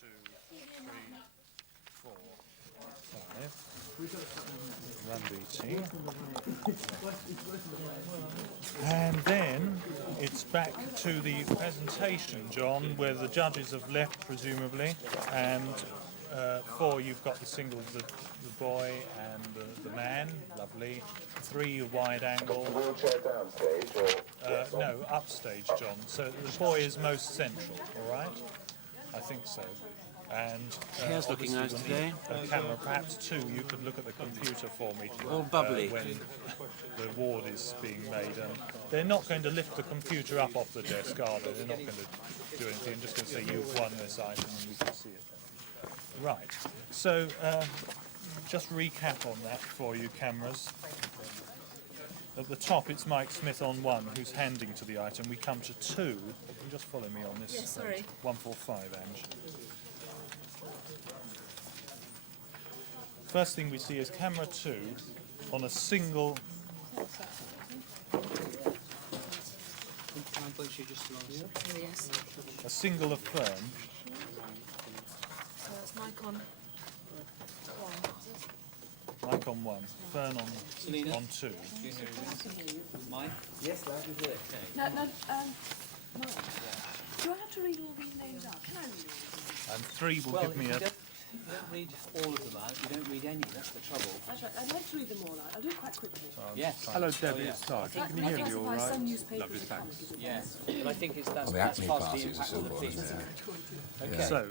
2, 3, 4, 5. Run BT. And then it's back to the presentation, John, where the judges have left, presumably. And 4, you've got the single, the boy and the man, lovely. 3, a wide angle. Wheelchair downstage or No, upstage, John. So the boy is most central, all right? I think so. And Hair's looking nice today. A camera, perhaps 2. You could look at the computer for me. All bubbly. When the award is being made. They're not going to lift the computer up off the desk, are they? They're not going to do anything. I'm just going to say you've won this item and we can see it then. Right. So just recap on that for you, cameras. At the top, it's Mike Smith on 1, who's handing to the item. We come to 2. You can just follow me on this. Yes, sorry. 145, Ange. First thing we see is camera 2 on a single. Yes. A single of fern. So that's Nikon 1. Mike on 1, fern on 2. Mine? Yes, loud and clear. No, Mike. Do I have to read all these names out? Can I read all these? And 3 will give me a. You don't read all of them out, you don't read any, that's the trouble. That's right. I'd like to read them all out. I'll do it quite quickly. Yes. Hello, Debbie, it's Sarge. Can you hear me all right? Some newspapers thanks. Yes. But I think that's the Acme part of the parties impact are of the so piece. good, Okay. So,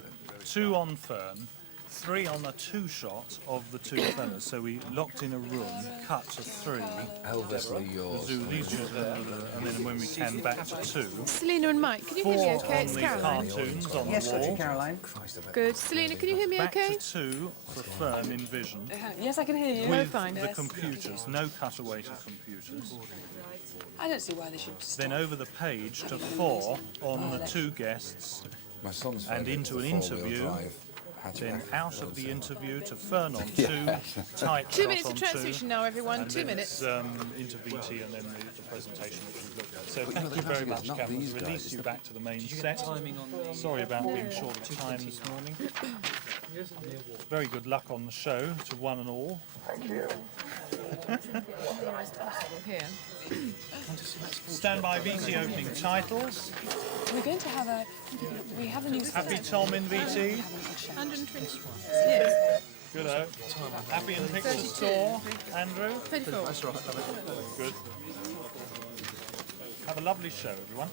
2 on fern, 3 on a 2 shot of the 2 fenners. So we locked in a room, cut to 3. Elvisly yours. Do these and then when we can back to 2. Selena and Mike, can you 4 hear me okay? on It's the Caroline. cartoons on Yes, the Dr. wall. Caroline. Good. Selena, can you hear me Back okay? to 2 for fern in vision. Yes, I can hear you. With fine. the computers, no cutaway to computers. I don't see why they should stop. Then over the page to 4 on the 2 guests. My son's And favourite into was an the four-wheel interview, drive Then hatchback. out of the interview to fern on 2, tight 2 shot minutes on of 2. transmission now, everyone. And 2 then it's, minutes. into VT and then the presentation which we've looked at. So But, you know, thank you the very thing is, much, not Cameron. these Release guys, you the- back to the main Did you set. get timing on the... Sorry about being short of time this morning. Very good luck on the show to one and all. thank you. Here. Stand by VT opening titles. We're going to have a. We have a news. Happy Tom in VT. 120. Yes. Good-o. Happy in the picture store. Andrew. 34. Good. Have a lovely show, everyone.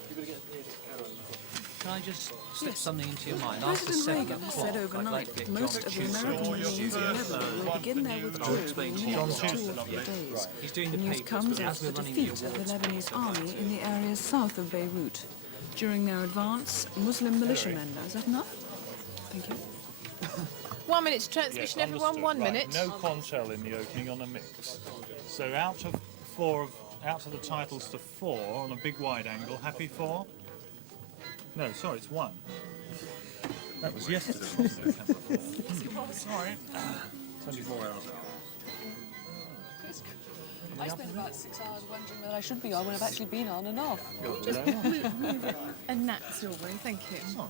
Can I just slip something into your mind? After President 7 Reagan o'clock, said I'd overnight like to that get most John of the Tuesday. American Marines in heaven will begin their withdrawal in the John next Tuesday, 2 or 3 days. He's doing the The news papers, comes but as after we're the running the defeat of the awards, Lebanese army in the areas south of Beirut. During their advance, Muslim militiamen. Now, is that enough? Thank you. 1 minute's transmission, Yes, everyone. understood. 1 Right, minute. No Quantel in the opening on a mix. So out of 4, out of the titles to 4 on a big wide angle. Happy 4? No, sorry, it's 1. That was yesterday, wasn't it? Camera 4. Sorry. It's only 4 hours ago. I spent about 6 hours wondering whether I should be on when I've actually been on and off. And that's your way. Thank you. Right,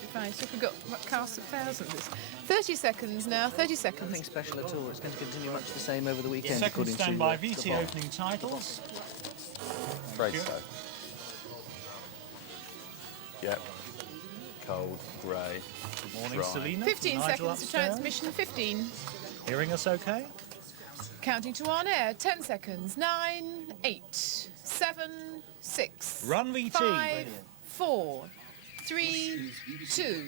you're fine. So we've got what, cast of thousands. 30 seconds now. 30 seconds. Nothing special at all. It's going to continue much the same over the weekend, Second according to standby the VT poll. opening titles. Afraid so. Yep. Cold, grey. Good morning, Dry. Selena. 15 Nigel seconds of upstairs. transmission. 15. Hearing us okay? Counting to on air. 10 seconds. 9, 8, 7, 6. Run VT. 5, 4, 3, 2,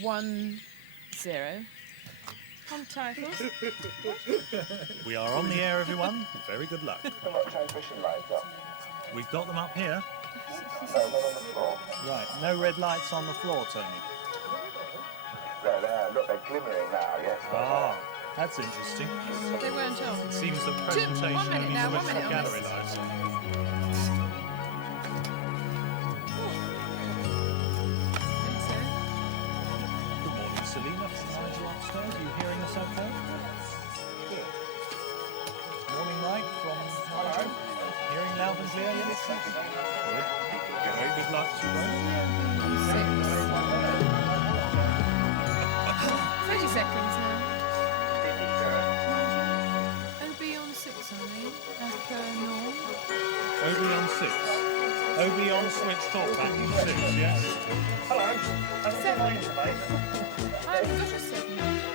1, 0. On titles. We are on the air, everyone. Very good luck. Transmission lights up. We've got them up here. No, not on the floor. Right, no red lights on the floor, Tony. There, look, they're glimmering now, yes. Ah, that's interesting. They weren't on. Seems the 1 presentation minute only now, 1 switched minute the on gallery this. lights. Good morning, Selena from Nigel upstairs. Are you hearing us okay? Good. Morning, Mike from Nigel. Hearing loud and clear, yes? Good. Very good luck to you both. OB on switch talkback 6, yes. Hello. Seven. I've got a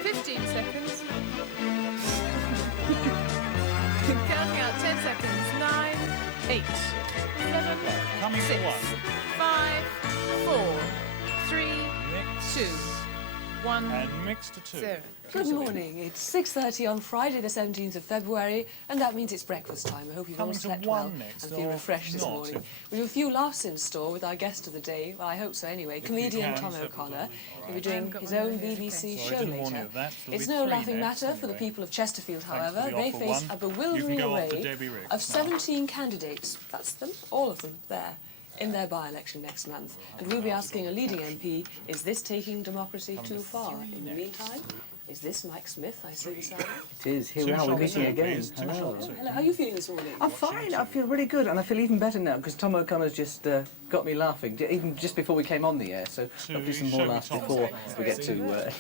15 seconds. Counting out 10 seconds. 9, 8, 7, Coming 6, to 1. 5, 4, 3, Mix. 2, 1, And mix to 2. 0. Good morning. It's 6:30 on Friday the 17th of February, and that means it's breakfast time. I hope you've all Coming to slept one well next, and feel or refreshed this not? morning. We have a few laughs in store with our guest of the day. Well, I hope so anyway. Comedian can, Tom so O'Connor. He'll be I've doing got his one own over here, BBC okay. show Sorry, I didn't warn you later. of that. There'll It's be no 3 laughing next, matter for the anyway. people of Chesterfield, Thanks however. for the They offer, face one. a You bewildering can go after array Debbie Ricks of now. 17 candidates. That's them, all of them, there, in their by-election next month. And we'll be asking a leading MP, is this taking democracy too far? In the meantime, is this Mike Smith I see beside me? It is. Here we Two are. We're shots meeting in, again. please. Two Hello. shots in. Hello, how are you feeling this morning? I'm fine. I feel really good, and I feel even better now because Tom O'Connor's just got me laughing, even just before we came on the air. So hopefully some more show me laughs Tom's before face. we get to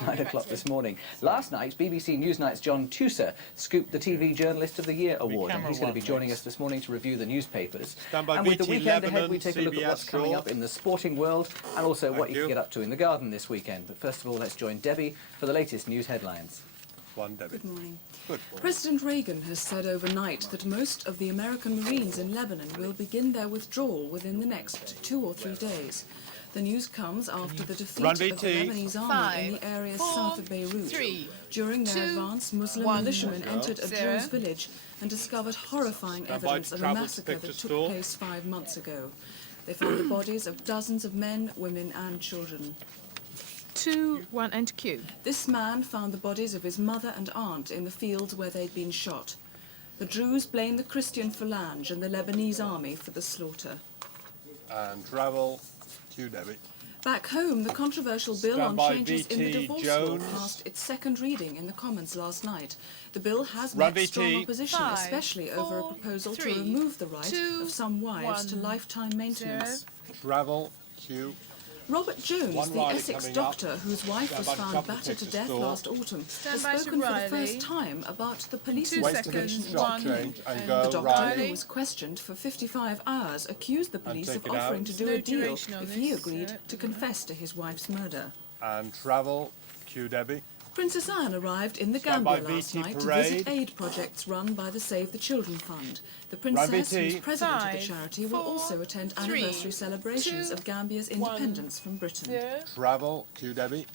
9 o'clock this morning. Last night, BBC Newsnight's John Tusa scooped the TV Journalist of the Year award, and camera he's going to be one, joining please. us this morning to review the newspapers. Stand by And with the BT weekend ahead, Lebanon, we take a look at what's CBS coming Raw. up in the sporting world, and also what you you. can get up to in the garden this weekend. But first of all, let's join Debbie for the latest news headlines. One, Debbie. Good morning. Good. President Reagan has said overnight that most of the American Marines in Lebanon will begin their withdrawal within the next 2 or 3 days. The news comes after the defeat Run of the BT. Lebanese army in the areas south of Beirut. 3, During their 2, advance, Muslim 1, militiamen entered a 0. Druze village and discovered horrifying Stand by evidence to of a travel to massacre pick that the took store. place 5 months ago. They found the bodies of dozens of men, women and children. 2, 1, and Q. This man found the bodies of his mother and aunt in the fields where they'd been shot. The Druze blame the Christian Phalange and the Lebanese army for the slaughter. And travel. Q, Debbie. Back home, the controversial bill on Stand by changes in the VT divorce Jones. law passed its second reading in the Commons last night. The bill has Run met strong VT. opposition, 5, especially over a 4, proposal 3, to remove the right 2, of some wives to 1, lifetime maintenance. Travel. Q. Robert Jones, One the rider Essex coming up. doctor whose wife Stand was by to found travel battered to to death store. last autumn, Stand has by to spoken for the Riley. first time about the police 2 Wait for the seconds. shot 1, change and and go The doctor, right. who was questioned for 55 hours, accused the police take of it offering out. to do No a deal duration on if he this, agreed to confess to his wife's murder. And travel. Q, Debbie. Princess Anne arrived in the Stand Gambia by last VT night to Parade. visit aid projects run by the Save the Children Fund. The princess, VT. who's president of 5, the charity, will 4, also attend 3, anniversary celebrations 2, of Gambia's 1, independence from Britain. 0. Travel. Q, Debbie.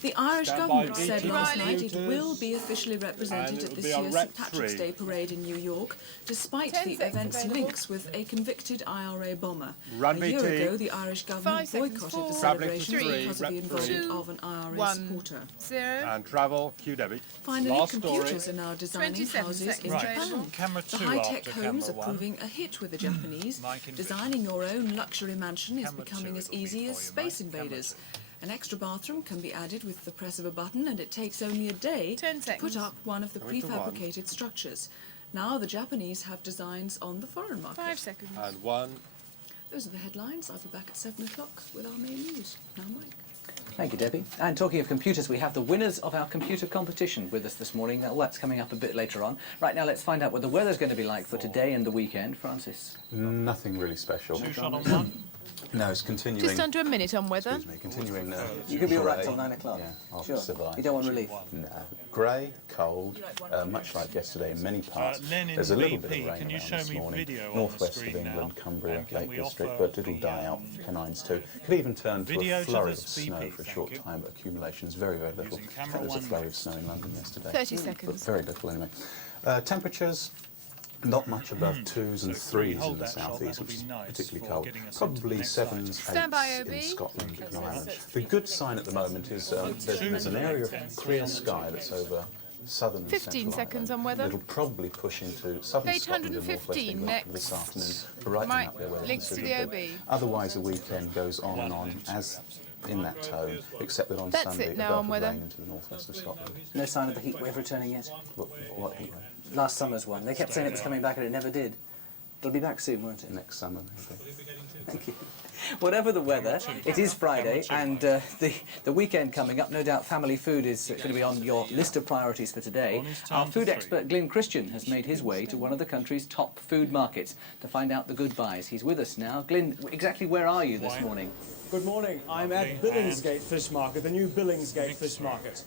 The Irish Stand government by said VT last night it computers. will be officially And represented it at will this be a year's rep St Patrick's 3. Day parade in New York, despite 10 the seconds event's available. links with a convicted IRA bomber. Run A year VT. ago, the Irish government 5 seconds, boycotted the 4, celebrations 3, because of the rep involvement 2, of an IRA 1, supporter. 0. And travel. Q, Debbie. Finally, Last story. computers are now designing 27 houses in seconds Right. Japan. available. Camera The 2 high-tech after homes are camera 1. proving a hit with the Japanese. Mike and Designing your own luxury mansion is Camera becoming 2 as it'll be easy for as you, Space Mike. Camera Invaders. 2. An extra bathroom can be added with the press of a button, and it takes only a day 10 to put seconds. up one of the Coming to one. prefabricated structures. Now the Japanese have designs on the foreign market. 5 seconds. And 1. Those are the headlines. I'll be back at 7 o'clock with our main news. Now, Mike. Thank you, Debbie. And talking of computers, we have the winners of our computer competition with us this morning. Now, that's coming up a bit later on. Right now, let's find out what the weather's going to be like for today and the weekend. Francis. Nothing really special. 2 shot on 1. No, it's continuing. Just under a minute on weather. Excuse me, continuing. You could be all right grey. till 9 o'clock. Yeah, I'll Sure. survive. You don't want relief. No. Grey, cold, much like yesterday in many parts. Len in There's a little bit BP, of rain can you around show this me morning. video on the Northwest of screen England, now? Cumbria, And can Lake we District, offer but it'll the, die out. Pennines too. Could even turn to video a to flurry the of snow BP, for a thank short you. time, but accumulations very, very little. Using In camera fact, there was a 1 flurry of next. snow in London yesterday. 30 But seconds. very little anyway. Temperatures. Not much above 2s and So if we 3s hold in the that shot, southeast, that'll which is be nice particularly for cold. getting us into Probably the next 7s, Stand by, 8s OB. in Scotland and Ireland. The good sign at the moment is there's an area of clear sky that's over southern and 15 central seconds Ireland. on weather. It'll probably push into southern Scotland and northwest 815 England this next. afternoon, brightening Mike, up their weather links to the considerably. OB. Otherwise, the weekend goes on and on as in that tone, except that on That's Sunday it a now belt on of weather. rain into the northwest of Scotland. No sign of the heat wave returning yet. What heat wave? Last summer's one. They kept saying it was coming back and it never did. It'll be back soon, won't it? Next summer, maybe. Thank you. Whatever the weather, it is Friday, and the weekend coming up. No doubt family food is going to be on your list of priorities for today. Our food expert, Glyn Christian, has made his way to one of the country's top food markets to find out the good buys. He's with us now. Glyn, exactly where are you this morning? Good morning. I'm at Billingsgate Fish Market, the new Billingsgate Fish Market.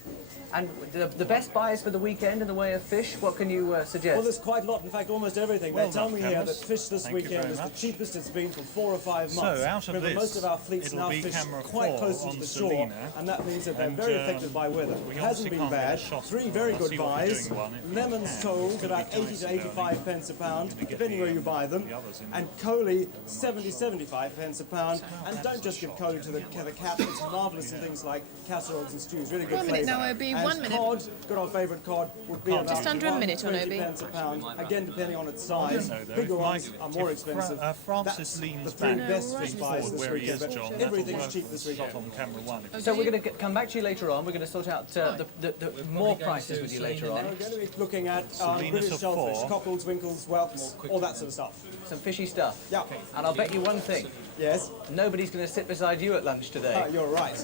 And the best buys for the weekend in the way of fish, what can you suggest? Well, there's quite a lot, in fact almost everything. Well They tell done, me here cameras. that fish this Thank you weekend very is the much. cheapest it's been for 4 or 5 months. So, out of Remember, this, most of our fleets it'll now be fish camera quite 4 close on to the shore, Selina, and that means that they're and, very affected by weather. we It hasn't obviously been can't get a bad. shot of 3 them. very I'll good see what we're buys. doing one. If we Lemons can, sold it's about gonna be 80 to dicey, 85 pence a pound, Gonna get depending where the- you buy them. the others in And coley, 70, 75 pence a pound. And don't just give coley to the cat. It's marvellous in things like casseroles and stews. Really good 1 minute flavour. now, Obi, And 1 minute. cod, good old favourite cod, would be about Just under a minute on 20 Obi. pence a pound. Again, depending on its I size. don't know, though. Bigger If ones Mike- are more if expensive. Francis That's leans the 3 back best fish buys forward this where he is, weekend. John, Everything's that'll cheap work this shot weekend. on camera 1. So we're going to come back to you later on. We're going to sort out the more prices with you later on. We're going to be looking at Salinas British of shellfish, 4. cockles, winkles, whelks, all that sort of stuff. Some fishy stuff. Yeah. And I'll bet you one thing. Yes. Nobody's going to sit beside you at lunch today. You're right.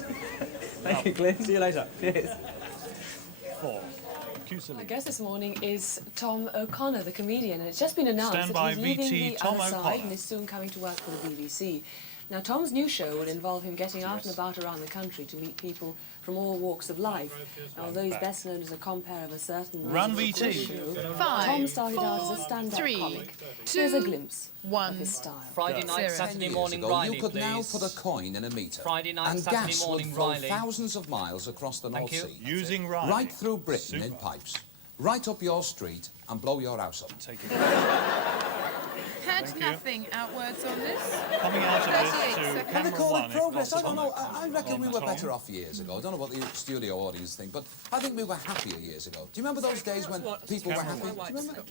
Thank you, Glyn. See you later. Cheers. 4. Our guest this morning is Tom O'Connor, the comedian, and it's just been announced Stand that by he's leaving VT the Tom other side O'Connor. and is soon coming to work for the BBC. Now, Tom's new show will involve him getting out and about around the country to meet people from all walks of life. Now, although he's best known as a compere of a certain Run musical VT. show, 5, Tom started out 4, as a stand-up 3, comic. 2, Here's a glimpse 1. of his style. Friday night, Zero. Saturday 10 morning, years ago, Riley, you could now please. put a coin in a meter, Friday night, and Saturday gas morning, would flow Riley. thousands of miles across the North you. Sea, Using Riley. right through Britain in Super. pipes, right up your street, and blow your house up. Take it. Had nothing outwards on this. Coming out of 38 this to seconds. Well, camera they call 1. it progress. I if don't know. possible. I reckon we were Tom. better off years ago. I don't know what the studio audience think, but I think we were happier years ago. Do you remember those days when people were happy? Do you remember?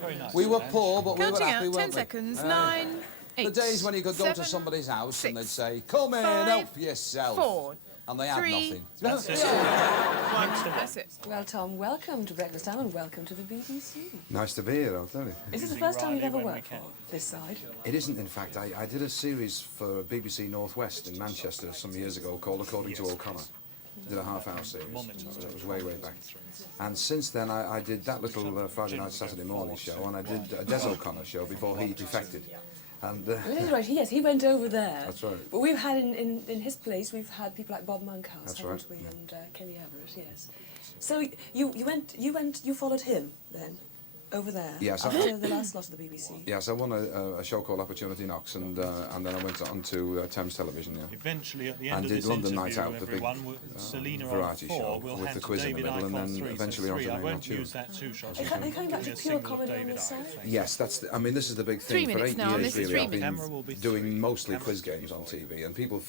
Very nice. We were poor, but we were Counting happy, out, 10 weren't we? seconds. 9, 8. The days when you could go to 7, somebody's house and they'd 6, say, "Come in, 5, help yourself," 4, and they had 3, nothing. That's it. That's it. Well, Tom, welcome to Breakfast Time and welcome to the BBC. Nice to be here, I'll tell you. Is this the Using first time you've Riley ever when we worked can. for this side? It isn't, in fact. I did a series for BBC Northwest in Manchester some years ago called According to O'Connor. Did a half-hour series. So it was way, way back. And since then, I did that little Friday night, Saturday morning show, and I did a Des O'Connor show before he defected. And That's right, yes, he went over there. That's right. But we've had in his place, we've had people like Bob Monkhouse, That's haven't right, we? And Kenny Everett, yes. So you followed him then, over there, Yes, after the last lot of the BBC. yes, I won a show called Opportunity Knocks, and then I went on to Thames Television, yeah. Eventually, at the end And of did this London interview, Night Out, the big everyone, Selina on variety 4 show will with hand the to quiz in the David middle, and Icon then 3, so eventually it's 3. onto I Name won't Not You. use that 2 shot. Are you coming back to pure comedy on this side? Yes, I mean, this is the big 3 thing. For minutes 8 now, years, this is really, 3 I've been Camera will be doing 3. mostly quiz games on TV, and people,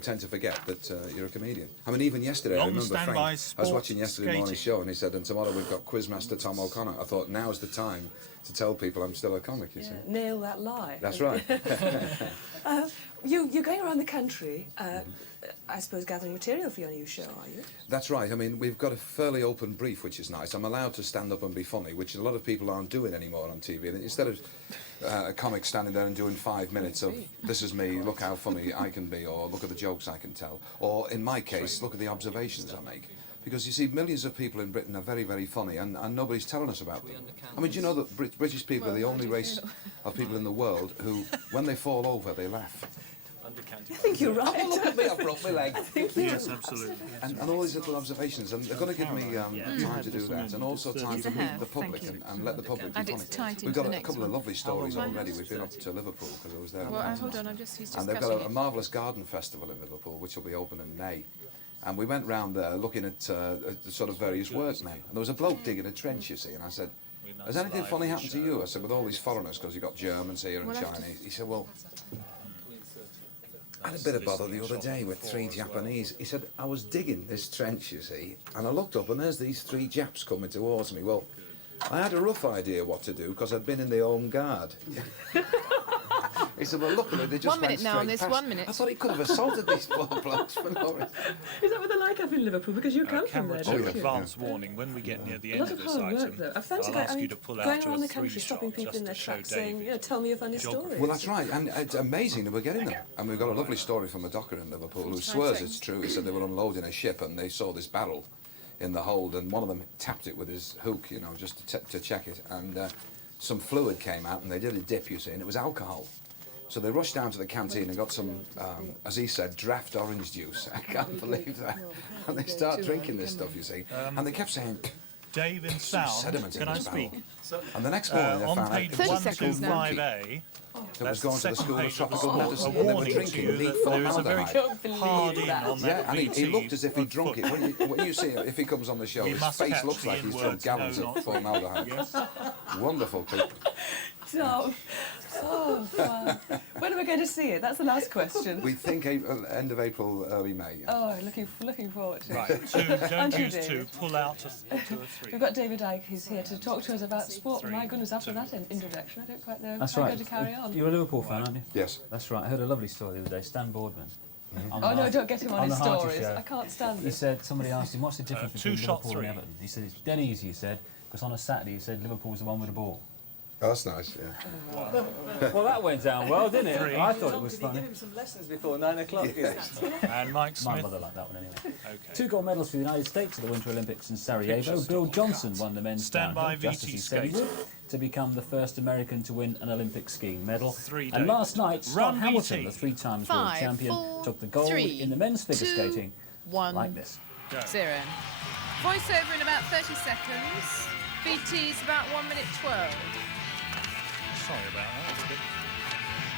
tend to forget that you're a comedian. I mean, even yesterday, I Long remember standby Frank. I was sports watching yesterday morning's skating. show, and he said, "And tomorrow we've got Quizmaster Tom O'Connor." I thought, now's the time to tell people I'm still a comic. You see. Nail that lie. That's right. You're going around the country, I suppose, gathering material for your new show, are you? That's right. I mean, we've got a fairly open brief, which is nice. I'm allowed to stand up and be funny, which a lot of people aren't doing anymore on TV. And instead of a comic standing there and doing 5 minutes of, "This is me, look how funny I can be," or "Look at the jokes I can tell," or in my case, "Look at the observations I make." Because you see, millions of people in Britain are very, very funny, and nobody's telling us about them. I mean, do you know that British people are the only race of people in the world who, when they fall over, they laugh? I think you're right. Oh, look at me, I broke my leg. Yes, absolutely. And all these little observations, and they're going to give me time to do that, and also time to meet the public and let the public be And funny. it's tied We've into got the a next couple of one. lovely stories already. We've been up to Liverpool because I was there. Well, hold on, he's just And they've cutting got a it. marvellous garden festival in Liverpool, which will be open in May. And we went round there looking at sort of various workmen. And there was a bloke digging a trench, you see, and I said, "Has anything funny happened to you?" I said, "With all these foreigners, because you've got Germans here and Chinese." He said, "Well, I had a bit of bother the other day with 3 Japanese." He said, "I was digging this trench, you see, and I looked up and there's these 3 Japs coming towards me. Well, I had a rough idea what to do because I'd been in the Home Guard." He said, well, luckily they just 1 minute went now on straight this, past. 1 minute. I thought he could have assaulted these poor blokes for no reason. Is that what they're like up in Liverpool? Because you come from Camera there, two, don't you? advance warning. When we get near the A end lot of of this hard work, item, though. I've fancied I'll ask going, you to pull going out to around a the country, three stopping shot people in just their to show tracks, saying, David. tell me a funny Geography. story. Well, that's right, and it's amazing that we're getting them. And we've got a lovely story from a docker in Liverpool who swears it's true. He said they were unloading a ship and they saw this barrel in the hold, and one of them tapped it with his hook, you know, just to check it, and some fluid came out, and they did a dip, you see, and it was alcohol. So they rushed down to the canteen and got some, as he said, draft orange juice. I can't believe that. And they start drinking this stuff, you see, and they kept saying, Dave in some sound, sediment in can I this barrel. speak? And the next morning they On found out page it was a little monkey 125A, that was going to the School of Tropical a Medicine, and they were warning to drinking you neat that there is a very formaldehyde. hard in on that Yeah, and he VT looked as if he'd of drunk foot. it. When you see it, if he comes on the show, We his must face catch looks the like he's drunk in-words, gallons no, of not formaldehyde. Yes. Wonderful people. So, fun. When are we going to see it? That's the last question. We think end of April, early May. Yeah. Oh, looking forward to it. Right, two, don't Aren't you, use two, David? pull out to a three. We've got David Icke, who's here to talk to us about sport. My goodness, after that introduction, I don't quite know That's how I'm right. going to carry on. You're a Liverpool fan, aren't you? Yes. That's right. I heard a lovely story the other day. Stan Boardman. Oh no, don't get him on his the Harty stories. Show. I can't stand He it. said, somebody asked him, what's the difference two between shot Liverpool three. and Everton? He said, it's dead easy, he said, because on a Saturday, he said, Liverpool was the one with the ball. Oh, that's nice, yeah. Well, that went down well, didn't it? Three. I thought it was funny. Give him some lessons before 9 o'clock. And Mike My Smith. mother liked that one anyway. Okay. 2 gold medals for the United States at the Winter Olympics in Sarajevo. Bill Johnson won the men's Standby downhill, just as VT he said he skating. would, to become the first American to win an Olympic skiing medal. 3 And days. last night, Scott Run Hamilton, VT. the 3-times world 5, champion, 4, took the gold 3, in the men's figure 2, skating 1, like this. 0. Voiceover in about 30 seconds. VT's about 1 minute 12. Sorry about that. It's a bit...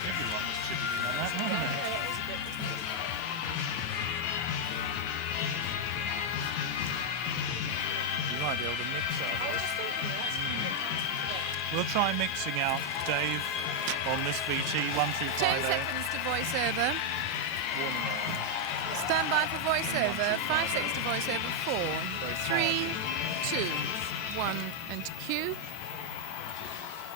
Everyone was chipping in on that, wasn't it? You might be able to mix out of this. We'll try mixing out Dave on this VT 1 through 10 5A. seconds to voiceover. Warning on. Stand by for voiceover. 5 seconds to voiceover. 4, 3, 2, 1, and cue.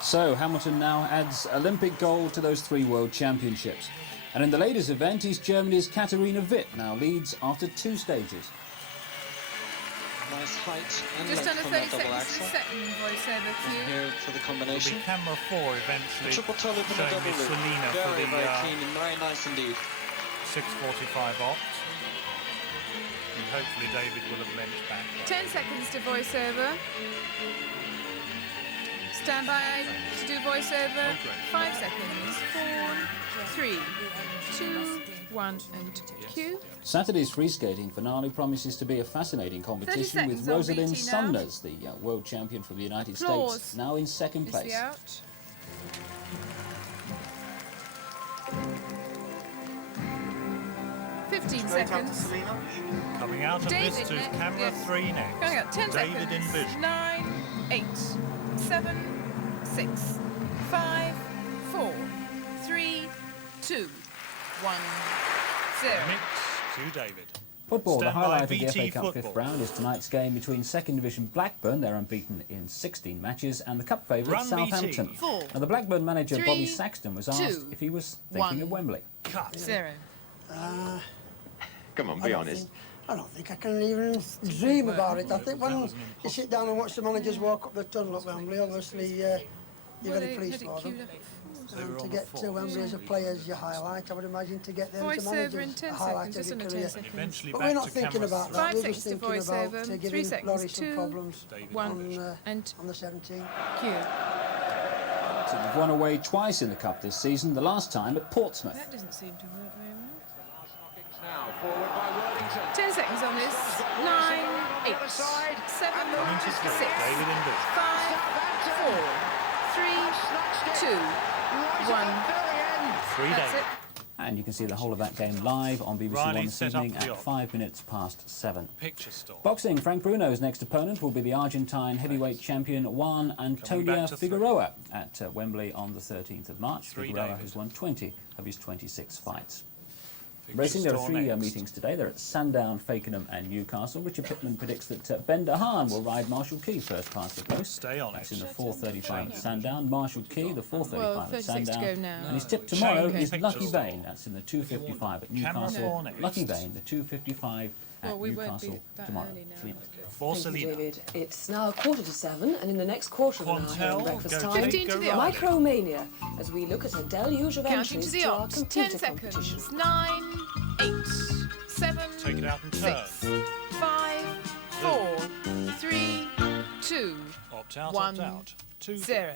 So Hamilton now adds Olympic gold to those 3 world championships. And in the ladies' event, East Germany's Katharina Witt now leads after 2 stages. Nice height and Just length under on 30 that double seconds to the axel. second voiceover cue. Here for the It'll combination. be camera 4 eventually. Triple toe loop and a showing double me loop. Selena for Very, the very clean and very nice indeed. 6:45 opt. And hopefully David will have leant back. 10 seconds to voiceover. Stand by to do voiceover. 5 seconds. 4, 3, 2, 1, and cue. Saturday's free skating finale promises to be a fascinating competition with seconds on Rosalind VT now. Sumners, the world champion from the United Applause. States, now in second Is the place. out. Fifteen seconds. Coming out of David this to next, camera yes. 3 next. Going out. 10 David seconds. in vision. 9, 8, 7, 6, 5, 4, 3, 2, 1, 0. Mix to David. Football, the Stand by highlight of the VT FA Cup football. fifth round is tonight's game between second division Blackburn, they're unbeaten in 16 matches, and the cup favourite Run Southampton. VT. 4, Now the Blackburn manager 3, Bobby Saxton was asked 2, if he was thinking 1. of Wembley. Cut. 0. Come on, be honest. I don't think I can even dream about it. I think when you sit down and watch the managers walk up the tunnel at Wembley, obviously you're very pleased for them. And to get to Wembley as a player is your highlight. I would imagine to get there as a Voiceover in manager 10 a highlight seconds, of just your under 10 career. seconds. Eventually But back we're not to thinking camera about 5 that. We're seconds just to thinking about voiceover. 3 giving seconds. Laurie some 2, problems 1, and on the 17th. cue. So they've won away twice in the cup this season, the last time at Portsmouth. That doesn't seem to work very well. 10 seconds on this. 9, 8, 7, 6, 5, 4, 3, 2, 1. 3 That's David. it. And you can see the whole of that game live on BBC Riley One this set up evening the at off. 5 minutes past 7. Picture store. Boxing, Frank Bruno's next opponent will be the Argentine heavyweight champion Juan Antonio back to 3. Figueroa at Wembley on the 13th of March. 3 Figueroa David. has won 20 of his 26 fights. Racing, there are three meetings today. They're at Sandown, Fakenham and Newcastle. Richard Pittman predicts that Ben Dahan will ride Marshall Key first past the post. Stay on That's it. in the 4:35 at Sandown. Marshall Key, the 4:35 Well, at 36 to Sandown. go now. And his tip tomorrow Okay. is Lucky Vane. That's in the 2:55 at Newcastle. Lucky Vane, the 2:55 at Well, we won't be Newcastle that tomorrow. early now. Thank you, David. It's now 6:45, and in the next quarter of an hour here on Breakfast Time, 15 to the odd. Micromania, as we look at a deluge of Counting to entries the to our odds. computer 10 competition. seconds. 9, 8, 7, Take it out and turn. 6, 5, 4, 3, 2, Opt out, 1, opt out. 0.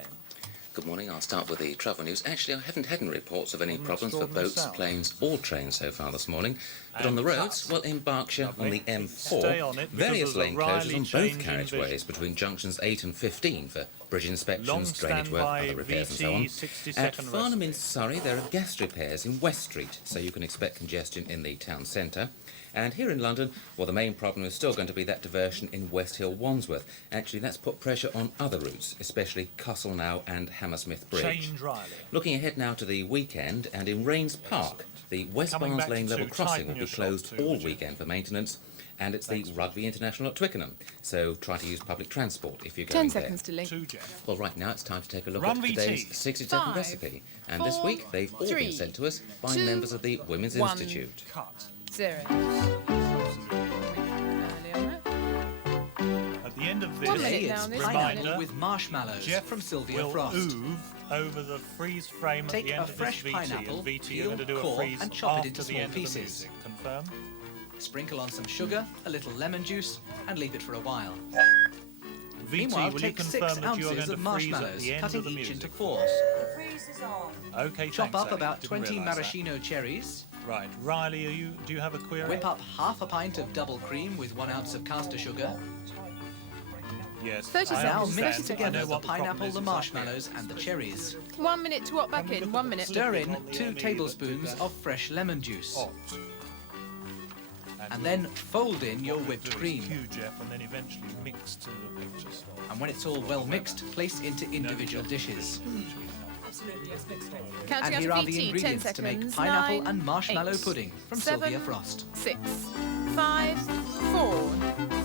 Good morning. I'll start with the travel news. Actually, I haven't had any reports of any problems for boats, planes or trains so far this morning. But on the roads, well, in Berkshire, on the M4, various lane closures on both carriageways between junctions 8 and 15 for bridge inspections, drainage work, other repairs and so on. At Farnham in Surrey, there are gas repairs in West Street, so you can expect congestion in the town centre. And here in London, well, the main problem is still going to be that diversion in West Hill Wandsworth. Actually, that's put pressure on other routes, especially Castleknock and Hammersmith Bridge. Change Riley. Looking ahead now to the weekend, and in Rains Park, the West Coming Barnes back Lane to level crossing will be tighten your closed shot too, all would you? weekend for maintenance, and it's the Rugby International at Twickenham, so try to use public transport if you're 10 going there. seconds to link. Well, right now it's time to take a look Run at VT. today's 60-second 5, recipe, and this 4, week they've all 3, been sent to us by 2, members of the Women's 1. Institute. Cut. 0. At the end of this, 1 minute now, this reminder, with marshmallows Jeff from Sylvia will Frost. oove over the freeze frame Take at the end a of this fresh VT, pineapple, and VT peel, are going to do a core, freeze and chop it after into the small end of the pieces. music. Confirm? Sprinkle on some sugar, a little lemon juice, and leave it for a while. VT, Meanwhile, will take you 6 confirm that you are ounces going of to freeze at marshmallows, the end cutting of the each music? into 4s. Okay, Chop thanks, up Annie. about Didn't 20 realise that. maraschino cherries. Right, Riley, do you have a query? Whip up half a pint of double cream with 1 ounce of caster sugar. Yes. 30 I Now seconds. mix 30 together seconds. the what the problem pineapple, is the exactly. marshmallows, and the cherries. 1 minute to opt back in. 1 minute. Stir in 2 tablespoons of fresh lemon juice. Opt. And then fold in your whipped cream. Cue, Jeff, and then eventually mix to the picture slot. And when it's all well mixed, place into individual dishes. Counting And out here of are the VT, 10 ingredients seconds. to make pineapple 9, and marshmallow 8, pudding from 7, Sylvia Frost. 6, 5, 4,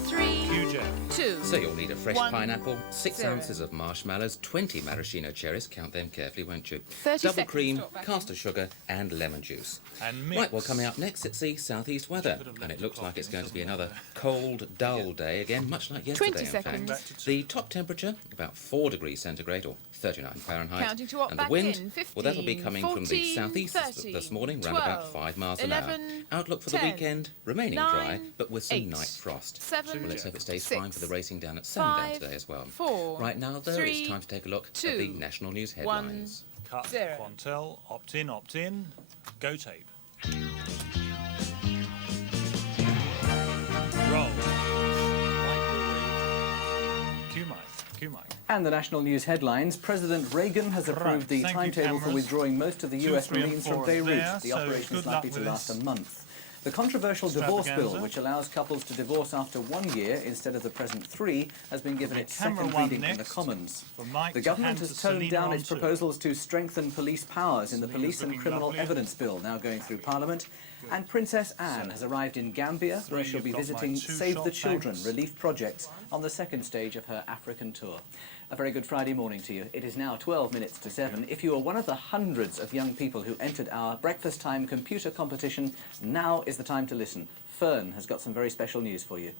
3, Cue, Jeff. 2. So you'll need a fresh 1, pineapple, 6 0. ounces of marshmallows, 20 maraschino cherries, count them carefully, won't you? 30 Double seconds cream, to opt back caster sugar, and lemon juice. And mix. Right, well, coming up next, it's the southeast weather, and it looks like it's going to be another cold, dull day again, much like yesterday, 20 in seconds. fact. The top temperature, about 4 degrees centigrade, or 39 Fahrenheit. Counting to opt and the back wind, in. 15, well, that'll be coming from the 14, southeast 13, this morning, 12, round about 5 miles an hour. 11, Outlook for 10, the weekend, remaining 9, dry, but with some 8, night frost. 7, Well, let's hope it stays 6, fine for the racing down at Sandown 5, today as well. 4, Right now, though, 3, it's time to take a look 2, at the national news 1, headlines. Cut. 0. Quantel. Opt in. Opt in. Go tape. Roll. Cue mic. Cue mic. And the national news headlines. President Reagan has approved the Thank you, timetable for cameras. withdrawing most of the 2, US 3 and Marines 4 from are Beirut. there, The so operation is good luck likely to with last this a month. The controversial divorce bill, extravaganza. which allows couples to divorce after 1 year instead of the present 3, has been given its camera second one reading in the next Commons. for Mike The to government hand has to toned Selina down on its two. proposals to strengthen police powers in the Selina's Police and looking Criminal lovelier. Evidence Bill, now going through Parliament. And Princess Anne has arrived in Gambia, where she'll be you've got my visiting two Save the shot Children banks. relief projects on the second stage of her African tour. A very good Friday morning to you. It is now 12 minutes to 7. If you are one of the hundreds of young people who entered our breakfast time computer competition, now is the time to listen. Fern has got some very special news for you.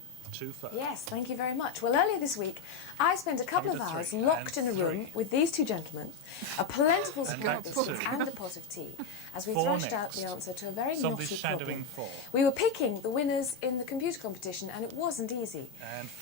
Yes, thank you very much. Well, earlier this week, I spent a couple of hours locked in a room with these two gentlemen, a plentiful supply of biscuits and a pot of tea, as we threshed out the answer to a very knotty problem. We were picking the winners in the computer competition, and it wasn't easy.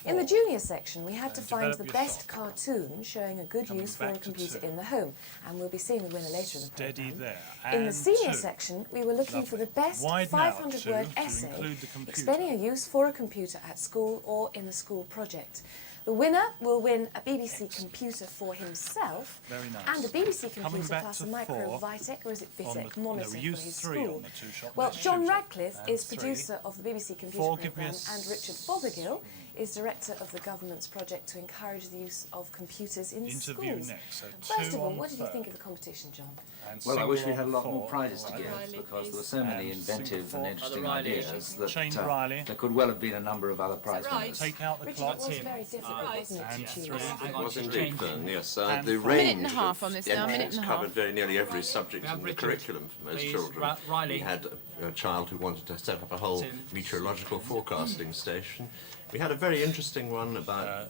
In the junior section, we had to find the best cartoon showing a good use for a computer in the home, and we'll be seeing the winner later in the programme. In the senior section, we were looking for the best 500-word essay explaining a use for a computer at school or in a school project. The winner will win a BBC computer for himself and a BBC computer plus a micro Vitek, or is it Vitek, monitor for his school. Well, John Radcliffe is producer of the BBC computer programme, and Richard Fothergill is director of the government's project to encourage the use of computers in Interview schools. next. So First two of all, on what did you third. think of the competition, John? And Well, I wish we single had a on lot more four. prizes to Right. give, because there were so many And inventive single and four. interesting Riley. ideas that Chain Riley. there could well have been a number of other prize winners. Take out the Richard, clock. it was very difficult, wasn't it, And to three. choose? It was indeed fun, yes. And The four. range Minute and a half of on this now, minute entrants and a half. covered very nearly every subject in the Richard, curriculum for most please. children. Riley. We had a child who wanted to set up a whole meteorological forecasting station. We had a very interesting one about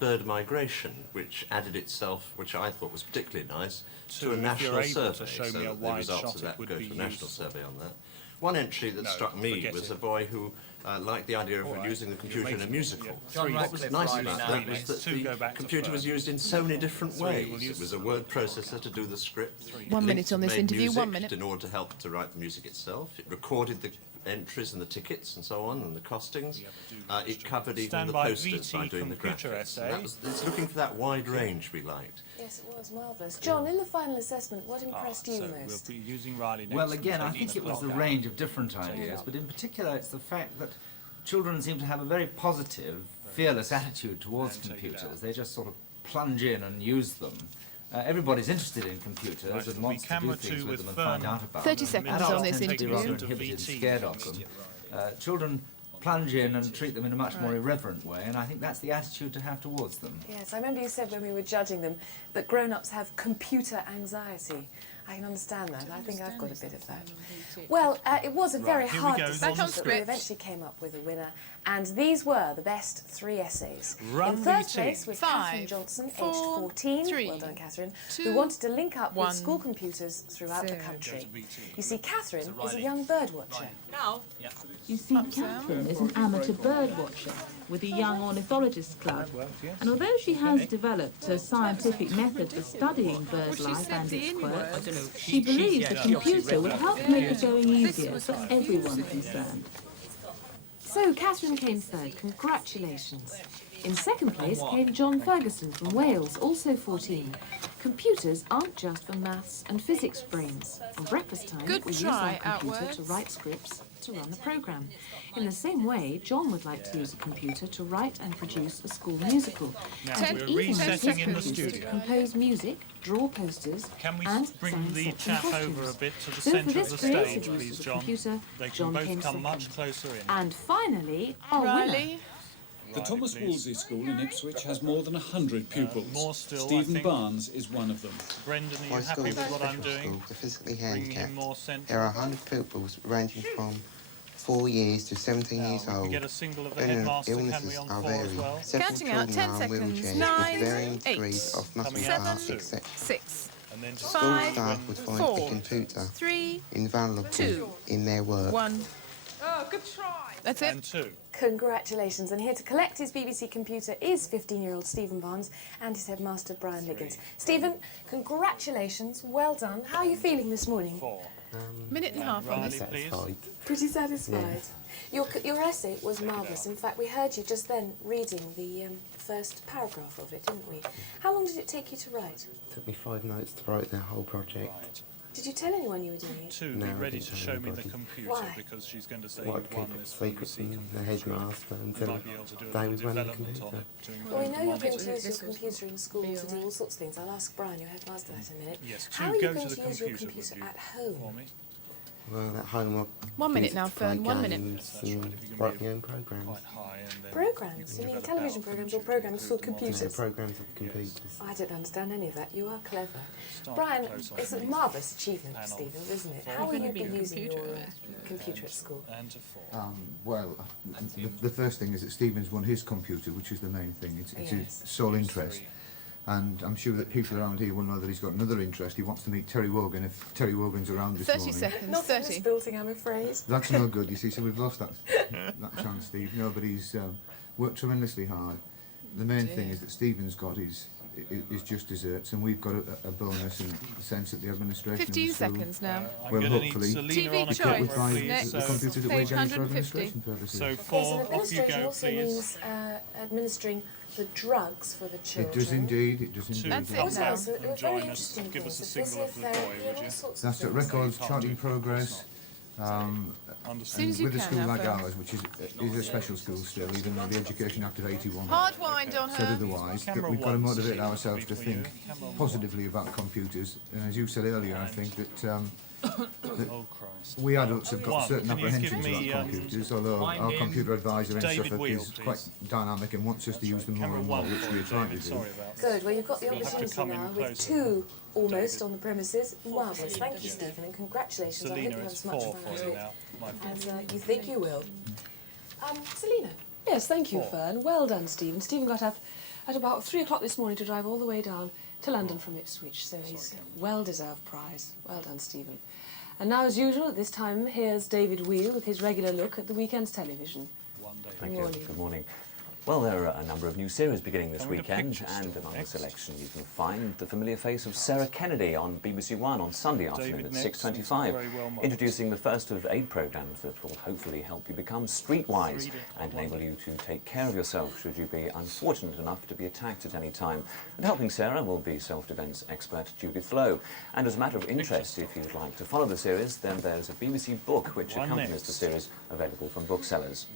bird migration, which added itself, which I thought was particularly nice, to a If national you're able survey. to show so me a that the wide results shot, of it that would go be to a national useful. survey on that. One entry that No, struck me forget was it. a boy who liked the idea of using the computer in a musical. John What was Radcliffe, nice Riley about now. that was that Two go back the to computer was third. used in so many different Three, we'll ways. use It was a word processor to do the script. 1 It minute on this made interview, music 1 minute. in order to help to write the music itself. It recorded the entries and the tickets and so on and the costings. It covered even the Standby posters by VT doing the computer graphics. essay. And it's looking for that wide range we liked. Yes, it was marvellous. John, in the final assessment, what impressed you So most? we'll be using Riley next. Well, and again, I taking think it was the clock out. range of different ideas, but in particular it's the fact that children seem to have a very positive, fearless attitude towards And take it computers. out. They just sort of plunge in and use them. Everybody's interested in computers Right, and we wants to do camera things two with with them and Fern. find out about 30 them. seconds Adults on this tend to be rather interview. inhibited and VT. scared of them. Children plunge in and treat them in a much more irreverent way, and I think that's the attitude to have towards them. Yes, I remember you said when we were judging them that grown-ups have computer anxiety. I can understand that. I think I've got a bit of that. Well, it was a very here we hard go. decision, Back on but we script. eventually came up with a winner, and these were the best 3 essays. Run In first VT. place was 5, Catherine Johnson, aged 4, 14, 3, well done Catherine, 2, who wanted to link up 1, with school computers throughout the 0. country. You see, Catherine is a young bird watcher. You see, Catherine is an amateur bird watcher with a young ornithologist club. And although she has developed a scientific method for studying bird life and its quirks, she believes the computer will help make the going easier for everyone concerned. So, Catherine came third. Congratulations. In second place came John Ferguson from Wales, also 14. Computers aren't just for maths and physics brains. On breakfast time, Good we use try, our computer outwards. to write scripts to run the programme. In the same way, John would like to use a computer to write and produce a school musical. Now, And we're even use resetting his in the computer to studio. compose music, draw posters, Can we and bring sign the sets chap and over a costumes. bit to the So for centre of this the creative stage, use please, of the John? computer, They can John both came come second. much closer in. And finally, our winner. Riley. The Thomas please. Wolsey School in Ipswich has more than 100 pupils. more still, I Stephen think. Barnes is one of them. Brendan, are My you happy school is with a what I'm special doing? school for physically Bringing handicapped. in more centre. There are 100 pupils ranging from 4 years to 17 years we old. could get a single of the Their headmaster, can we, illnesses on are 4 as varied. well? Several Counting out, children 10 are in seconds. wheelchairs 9, with varying 8, degrees of muscle 7, parts, etc. 6, And then The school 5, staff would find 4, the computer 3, invaluable 2, in their work. 1. Oh, good try. That's it. And 2. Congratulations, and here to collect his BBC computer is 15-year-old Stephen Barnes and his headmaster Brian Liggins. Stephen, congratulations, well done. How are you feeling this morning? 4. Minute and a half on this. Satisfied. Pretty satisfied. Your essay was marvellous. In fact, we heard you just then reading the first paragraph of it, didn't we? How long did it take you to write? It took me 5 nights to write the whole project. Did you tell anyone you were doing it? 2, No, be I ready didn't to tell show me the anybody. computer Why? because she's going to say Well, you've won keep it this secret BBC from the computer. headmaster We until might be able to do a they little was running the development on computer. it. to Well, we include know you're going to the use your This will computer in school be to do all all sorts of things. I'll ask Brian, your headmaster, that in a minute. Yes, How 2, are you go going to to the use your computer, computer would you, at home? for me? Well, at home I 1 minute use now, it to play Fern, 1 minute. games That's right, and if you can write be my own programs. Quite high and then Programs? You mean develop television out programs from or programs for include them on You know, computers? programs of the computers. I don't understand any of that. You are clever. Start Brian, close on it's a these. marvellous achievement for Panel. Stevens, isn't it? Four. How will you Gonna be be a using your computer. computer at school? And to 4. Well, the first thing is that Stephen's won his computer, which is the main thing. It's Yes. his sole interest. And I'm sure that people around here will know that he's got another interest. He wants to meet Terry Wogan if Terry Wogan's around this 30 morning. seconds. Not in this 30. building, I'm afraid. That's no good, you see, so we've lost that chance, Steve. No, but he's worked tremendously hard. The main thing is that Stephen's got is just desserts, and we've got a bonus in the sense that the administration 15 of the school seconds now. I'm will going to need hopefully Selena TV on a be covered choice. by Next. the computer that we're Page getting for 150. administration purposes. So Yes, 4, and off you administration go, also please. means administering the drugs for the children. It does indeed, it does Two, indeed. That's it. come Also, down so and very join us. interesting Give us a things, single of the boy, physiotherapy and would all you? sorts of That's at things. records, Can't charting do. progress, soon as you with a can, school like Alpha. ours, which is a special school still, even though the Education Act of 81 Hard wind on said her. otherwise, that we've got to motivate ourselves to think positively about computers. And as you said earlier, I think that we adults have got certain apprehensions about computers, although our computer advisor and stuff is quite dynamic and wants us to use them more and more, which we are trying to do. Good, well you've got the opportunity now with two almost on the premises. Marvellous, thank you Stephen, and congratulations. I hope you have as much fun as you think you will. Selina? Yes, thank you, Fern. Well done, Stephen. Stephen got up at about 3 o'clock this morning to drive all the way down to London from Ipswich, so he's a well-deserved prize. Well done, Stephen. And now, as usual, at this time, here's David Wheel with his regular look at the weekend's television. Thank you. Good morning. Well, there are a number of new series beginning this weekend, and among the selection you can find the familiar face of Sarah Kennedy on BBC One on Sunday afternoon at 6:25, introducing the first of 8 programmes that will hopefully help you become streetwise and enable you to take care of yourself should you be unfortunate enough to be attacked at any time. And helping Sarah will be self-defence expert Judith Lowe. And as a matter of interest, if you'd like to follow the series, then there's a BBC book which accompanies the series, available from booksellers.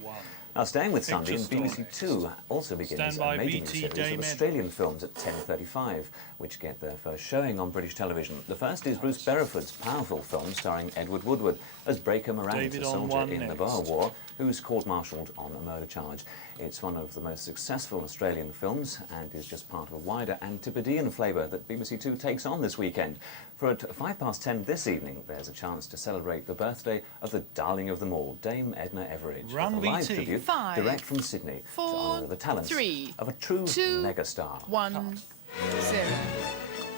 Now, staying with Sunday, BBC Two also begins a maiden series of Australian films at 10:35, which get their first showing on British television. The first is Bruce Beresford's powerful film starring Edward Woodward as Breaker Moran, a soldier in the Boer War, who's court-martialed on a murder charge. It's one of the most successful Australian films and is just part of a wider Antipodean flavour that BBC Two takes on this weekend. For at 10:05 this evening, there's a chance to celebrate the birthday of the darling of them all, Dame Edna Everage, with a live tribute direct from Sydney to honour the talents of a true megastar. 1, 0.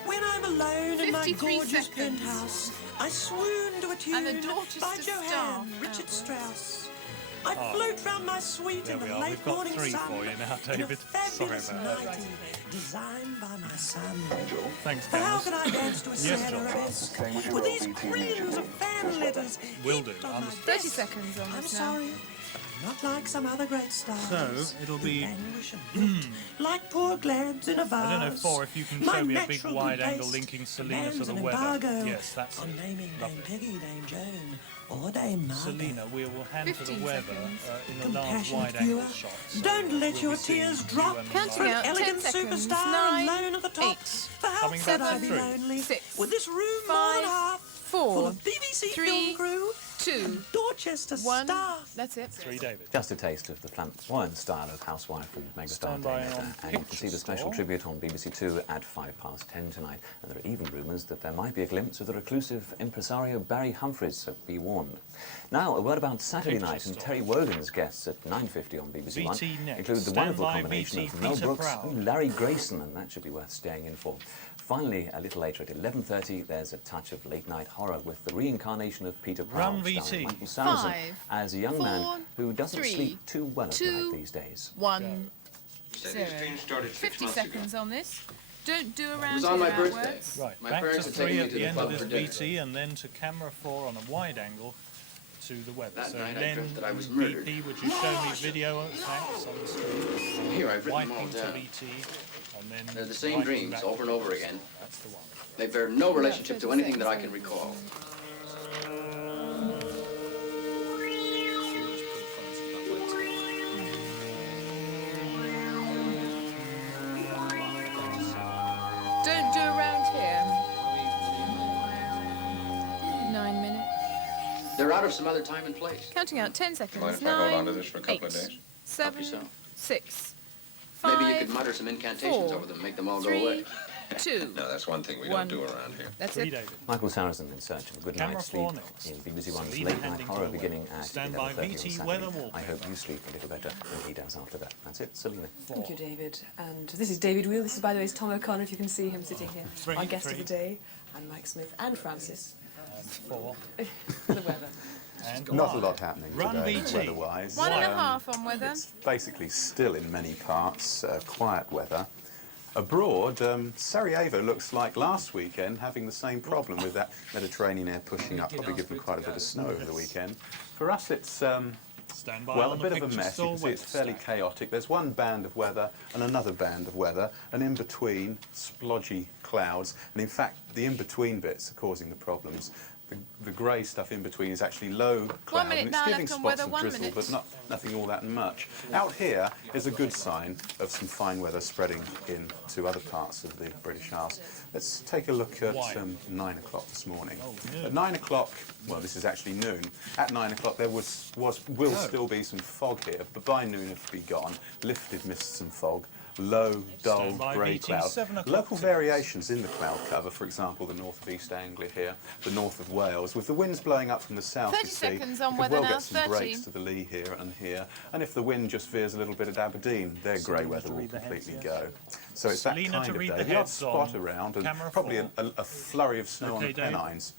When I'm alone in my gorgeous penthouse, I swoon to a tune by Johann Richard Strauss. I float round my suite in the late morning sun for you now, in a David. fabulous Sorry about that. nightie designed by my son. Thanks, But how Dennis. can I dance to a Yes, sad John. arabesque with these creams of fan letters Will do. heaped on my 30 desk? seconds on I'm this now. sorry, not like some other great stars. So, it'll be... Languish and wilt, like poor glands in a vase. I don't know, 4, if you can My show me a big natural wide good angle taste linking Selina to demands the an weather. embargo Yes, that's on it. naming Dame Lovely. Peggy, Dame Joan, or Dame Margot. Selina, we will hand for the 15 weather in a large Compassionate wide angle viewer, shot. So don't let we'll your be seeing tears you drop and Counting for an out, 10 elegant seconds, superstar 9, alone at the top. 8, For how Coming could back I to be 3. lonely 6, with this room more 5, than half 4, full of BBC 3, film crew 2, and Dorchester 1. staff? That's it. 3, David. Just a taste of the flamboyant style of housewife and megastar Stand by Dame on Edna, and you can see the special Store. tribute on BBC Two at 10:05 tonight. And there are even rumours that there might be a glimpse of the reclusive impresario Barry Humphries, so be warned. Now, a word about Saturday night, and Terry Wogan's guests at 9:50 on BBC One VT next. include the Stand wonderful by, combination VT of Mel Peter Brooks Proud. and Larry Grayson, and that should be worth staying in for. Finally, a little later at 11:30, there's a touch of late-night horror with the reincarnation of Peter Run, Proud, VT. starring Michael Sarrazin 5, as a young 4, man who doesn't 3, sleep too well at 2, night these days. 1, Said 0. the exchange started 6 50 months ago. seconds on this. Don't do around was on my here birthday. outwards. Right, My back parents to had taken 3 me at to the the end club of for this dinner. VT, and then to camera 4 on a wide angle to the weather. That So night I Len, dreamt that I was murdered. BP, would you show me video thanks on the screen? Here, I've written them all Wiping to down. VT, and then They're the same wiping dreams back over and over again. That's the one. They bear no relationship to anything that I can recall. Don't do around here. 9 minutes. They're out of some other time and place. Counting out 10 seconds. Mind if I 9, hold on to this for a couple 8, of days? 7, yourself. 6, 5, Maybe you could mutter some incantations 4, over them, make them all go 3, away. 2. No, that's one thing we One. don't do around here. That's 3, it. David. Michael Sarrazin in search of a good Camera night's 4 sleep next. in BBC One's Selena late night handing horror to the beginning weather. at Stand by 11:30 on VT Saturday. weather I wallpaper. hope you sleep a little better than he does after that. That's it, Selina. Thank you, David. And this is David Wheel. This is, by the way, is Tom O'Connor, if you can see him sitting here. 3, Our guest of 3. the day, and Mike Smith, and Francis. And 4. For the weather. And Not a 1. lot happening Run today, VT. weather-wise. 1.5 on weather. It's basically still in many parts quiet weather. Abroad, Sarajevo looks like last weekend, having the same problem with that Mediterranean air pushing up, probably given quite a bit of snow over the weekend. For us, it's Stand by well, a on bit the of a picture mess. You store can see it's weather fairly stack. chaotic. There's one band of weather and another band of weather, and in between, splodgy clouds. And in fact, the in-between bits are causing the problems. the grey stuff in between is actually low cloud, minute and it's now giving left on spots weather, of 1 drizzle, minute. but nothing all that much. Out here is a good sign of some fine weather spreading into other parts of the British Isles. Let's take a look at 9 o'clock this morning. At 9 o'clock, well, this is actually noon. At 9 o'clock there will still be some fog here, but by noon it'll be gone. Lifted mists and fog. Low, dull, grey cloud. Local variations in the cloud cover, for example, the north of East Anglia here, the north of Wales, with the winds blowing up from the south, 30 you see, seconds on you could weather well now, get some 30. breaks to the lee here and here, and if the wind just veers a little bit at Aberdeen, their grey weather will completely go. So it's that Selena kind to of read day. the The odd heads spot on around, and camera probably 4. a flurry of snow on the Okay, Dave. Pennines.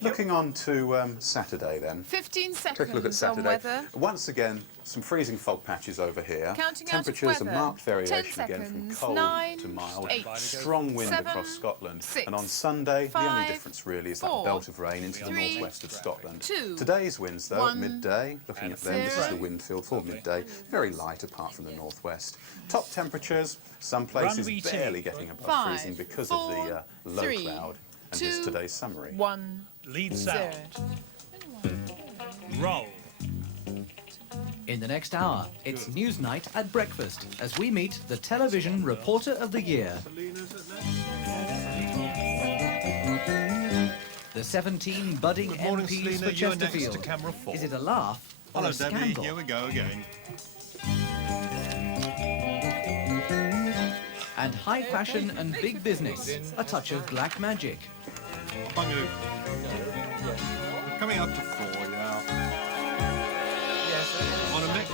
Looking on to Saturday then. 15 Take a look at seconds on Saturday. weather. Once again, some freezing fog patches over here. Counting out of Temperatures a weather. marked 10 variation again from seconds. cold 9, to mild. 8, Strong wind 7, across Scotland. 6, And on Sunday, the only 5, difference really is 4, that belt of rain into the 3, northwest of Scotland. 2, Today's winds, though, at 1, midday, looking at them, this is the 0. wind field for midday, very light apart from the northwest. Top temperatures, some places Run VT. barely getting above 5, freezing because 4, of the low 3, cloud. And this is 2, today's summary. 1, Lead 0. south. Roll. In the next hour, it's Newsnight at breakfast as we meet the Television Reporter of the Year. The 17 budding Good morning, MPs Selena. for You are next Chesterfield. to camera 4. Is it a laugh or Hello, a Debbie. scandal? Here we go again. And high fashion and big business, a touch of black magic. Bungaloo. We're coming up to 4 now. On a mix.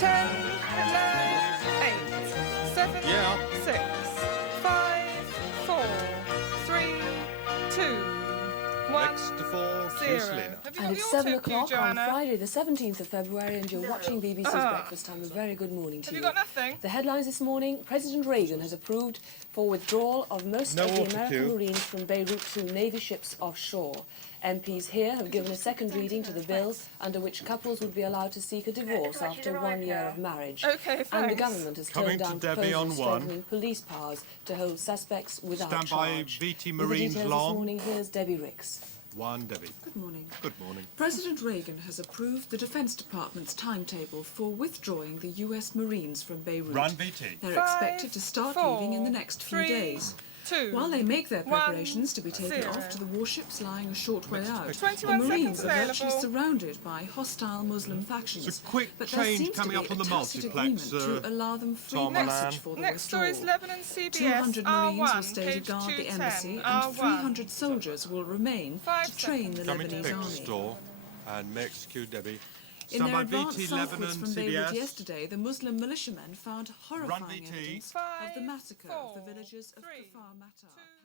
10, 9, 8, 7, Yeah. 6, 5, 4, 3, 2, 1, Next to 4, 0. Selena. And it's 7 o'clock on Friday, the 17th of February, and you're watching BBC's Breakfast Time. A very good morning to you. Have you got nothing? The headlines this morning: President Reagan has approved for withdrawal of most No of the auto American cue. Marines from Beirut to Navy ships offshore. MPs here have given a second reading to the bill under which couples would be allowed to seek a divorce after 1 year of marriage. Okay, And the thanks. government has Coming turned to down Debbie proposals on 1. strengthening police powers to hold suspects without Stand by charge. VT With the Marines details long. this morning, here's Debbie Ricks. 1, Debbie. Good morning. Good morning. President Reagan has approved the Defense Department's timetable for withdrawing the US Marines from Beirut. Run VT. They're 5, expected to start 4, leaving in the next few 3, days. 2, While they make their 1, preparations to be taken 0. off to the warships lying a short way out, the 21 Marines seconds are virtually available. surrounded by hostile Muslim factions. It's a quick but there change seems coming to be up on a the tacit multiplex, agreement to allow them free Tom passage Ann. for the Next story is withdrawal. Lebanon CBS 200 Marines will R1, stay to page guard the 210, embassy, and R1. 300 soldiers will remain 5 to train the Coming to Lebanese pick army. store and may execute Debbie. In Stand their by advance VT southwards Lebanon from Beirut CBS. yesterday, the Muslim militiamen found horrifying VT. evidence of the massacre of the villagers of 3, Kafar Matar. 2,